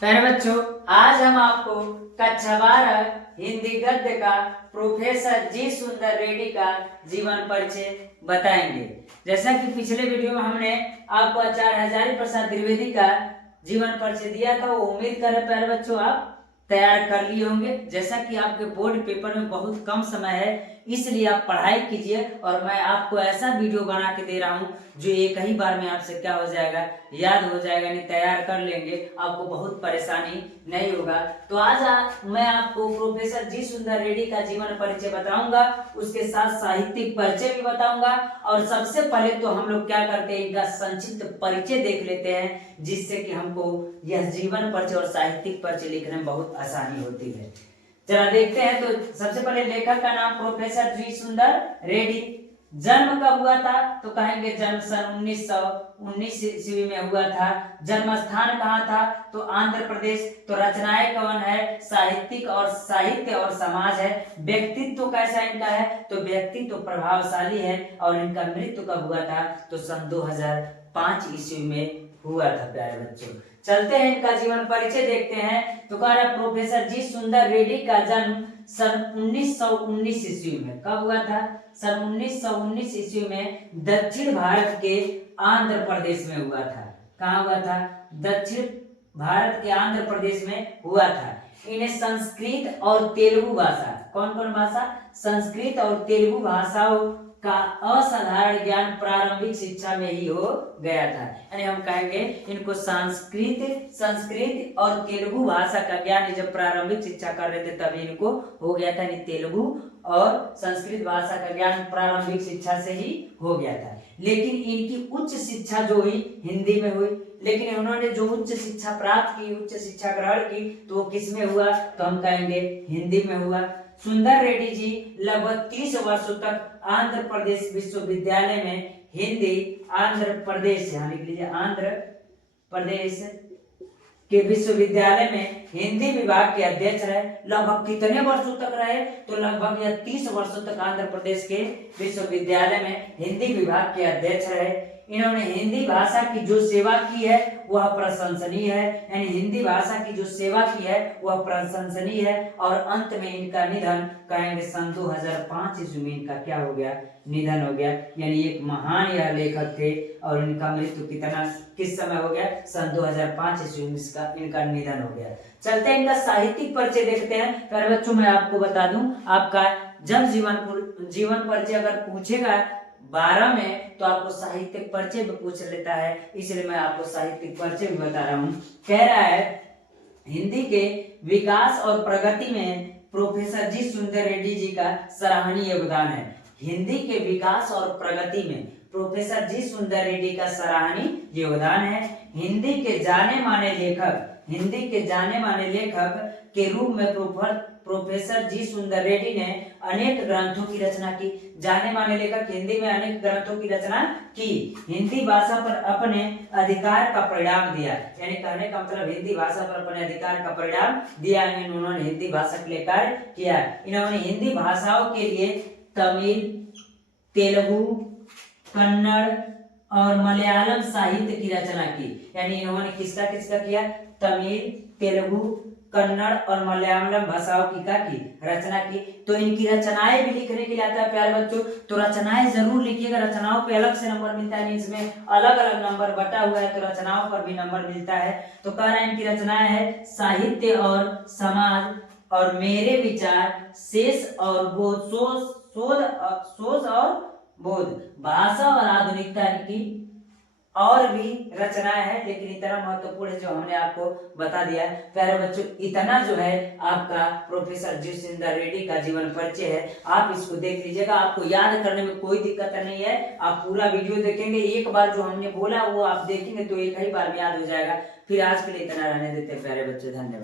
प्यारे बच्चों, आज हम आपको कक्षा 12 हिंदी गद्य का प्रोफेसर जी सुंदर रेड्डी का जीवन परिचय बताएंगे। जैसा कि पिछले वीडियो में हमने आपको आचार्य हजारी प्रसाद द्विवेदी का जीवन परिचय दिया था, वो उम्मीद करें प्यारे बच्चों आप तैयार कर लिए होंगे। जैसा कि आपके बोर्ड पेपर में बहुत कम समय है, इसलिए आप पढ़ाई कीजिए और मैं आपको ऐसा वीडियो बना के दे रहा हूँ जो एक ही बार में आपसे क्या हो जाएगा, याद हो जाएगा, नहीं तैयार कर लेंगे, आपको बहुत परेशानी नहीं होगा। तो आज मैं आपको प्रोफेसर जी सुंदर रेड्डी का जीवन परिचय बताऊंगा, उसके साथ साहित्यिक परिचय भी बताऊंगा। और सबसे पहले तो हम लोग क्या करते हैं, इनका संक्षिप्त परिचय देख लेते हैं, जिससे कि हमको यह जीवन परिचय और साहित्यिक परिचय लिखने में बहुत आसानी होती है। चला देखते हैं। तो सबसे पहले लेखक का नाम प्रोफेसर जी सुंदर रेड्डी। जन्म कब हुआ था, तो कहेंगे जन्म सन 1919 ईस्वी में हुआ था। जन्म स्थान कहाँ था, तो आंध्र प्रदेश। तो रचनाएं कौन है, साहित्यिक और साहित्य और समाज है। व्यक्तित्व कैसा इनका है, तो व्यक्तित्व प्रभावशाली है। और इनका मृत्यु कब हुआ था, तो सन 2005 ईस्वी में हुआ था। प्यारे बच्चों, चलते हैं इनका जीवन परिचय देखते हैं। तो कह रहा प्रोफेसर जी सुंदर रेड्डी का जन्म सन 1919 ईस्वी में कब हुआ था, सन 1919 ईस्वी में दक्षिण भारत के आंध्र प्रदेश में हुआ था। कहाँ हुआ था, दक्षिण भारत के आंध्र प्रदेश में हुआ था। इन्हें संस्कृत और तेलुगु भाषा, कौन कौन भाषा, संस्कृत और तेलुगु भाषाओं का असाधारण ज्ञान प्रारंभिक शिक्षा में ही हो गया था। यानी हम कहेंगे इनको संस्कृत और तेलुगु भाषा का ज्ञान जब प्रारंभिक शिक्षा कर रहे थे तभी इनको हो गया था। तेलुगु और संस्कृत भाषा का ज्ञान प्रारंभिक शिक्षा से ही हो गया था। लेकिन इनकी उच्च शिक्षा जो हुई हिंदी में हुई, लेकिन उन्होंने जो उच्च शिक्षा प्राप्त की, उच्च शिक्षा ग्रहण की, तो वो किस में हुआ, तो हम कहेंगे हिंदी में हुआ। सुंदर रेड्डी जी लगभग 30 वर्षों तक आंध्र प्रदेश विश्वविद्यालय में हिंदी आंध्र प्रदेश, यहाँ लिख लीजिए, आंध्र प्रदेश के विश्वविद्यालय में हिंदी विभाग के अध्यक्ष रहे। लगभग कितने वर्षों तक रहे, तो लगभग यह 30 वर्षों तक आंध्र प्रदेश के विश्वविद्यालय में हिंदी विभाग के अध्यक्ष रहे। इन्होंने हिंदी भाषा की जो सेवा की है वह प्रशंसनीय है। यानी हिंदी भाषा की जो सेवा की है वह प्रशंसनीय है। और अंत में इनका निधन कहेंगे सन 2005 ईस्वी में इनका क्या हो गया, निधन हो गया। यानी एक महान यह लेखक थे और इनका मृत्यु किस समय हो गया, सन 2005 ईस्वी में इनका निधन हो गया। चलते हैं इनका साहित्यिक परिचय देखते हैं। प्यारे बच्चों, मैं आपको बता दूं, आपका जब जीवन परिचय अगर पूछेगा 12 में, तो आपको साहित्यिक परिचय भी पूछ लेता है, इसलिए मैं आपको साहित्यिक परिचय भी बता रहा हूँ। कह रहा है हिंदी के विकास और प्रगति में प्रोफेसर जी सुंदर रेड्डी जी का सराहनीय योगदान है। हिंदी के विकास और प्रगति में प्रोफेसर जी सुंदर रेड्डी का सराहनीय योगदान है। हिंदी के जाने माने लेखक के रूप में प्रोफेसर जी सुंदर रेड्डी ने अनेक ग्रंथों की रचना की। जाने माने लेखक, हिंदी में अनेक ग्रंथों की रचना की। हिंदी भाषा पर अपने अधिकार का परिणाम दिया। यानी कहने का मतलब हिंदी भाषा पर अपने अधिकार का परिणाम दिया। उन्होंने हिंदी भाषा के लिए कार्य किया। इन्होंने हिंदी भाषाओं के लिए तमिल, तेलुगु, कन्नड़ और मलयालम साहित्य की रचना की। यानी इन्होंने किसका किया, तमिल, तेलुगु, कन्नड़ और मलयालम भाषाओं की रचना की। तो इनकी रचनाएं भी लिखने के लिए आता है प्यारे बच्चों, तो रचनाएं जरूर लिखिएगा। रचनाओं पे अलग से नंबर मिलता है, इसमें अलग अलग नंबर बटा हुआ है, तो रचनाओं पर भी नंबर मिलता है। तो कह रहा है इनकी रचनाएं है साहित्य और समाज और मेरे विचार, शेष और बोध, सोच और बोध, भाषा और आधुनिकता की और भी रचनाएं हैं। लेकिन इतना महत्वपूर्ण है जो हमने आपको बता दिया है। प्यारे बच्चों, इतना जो है आपका प्रोफेसर जी सुंदर रेड्डी का जीवन परिचय है। आप इसको देख लीजिएगा, आपको याद करने में कोई दिक्कत नहीं है। आप पूरा वीडियो देखेंगे, एक बार जो हमने बोला वो आप देखेंगे तो एक ही बार में याद हो जाएगा। फिर आज के लिए इतना रहने देते हैं प्यारे बच्चों, धन्यवाद।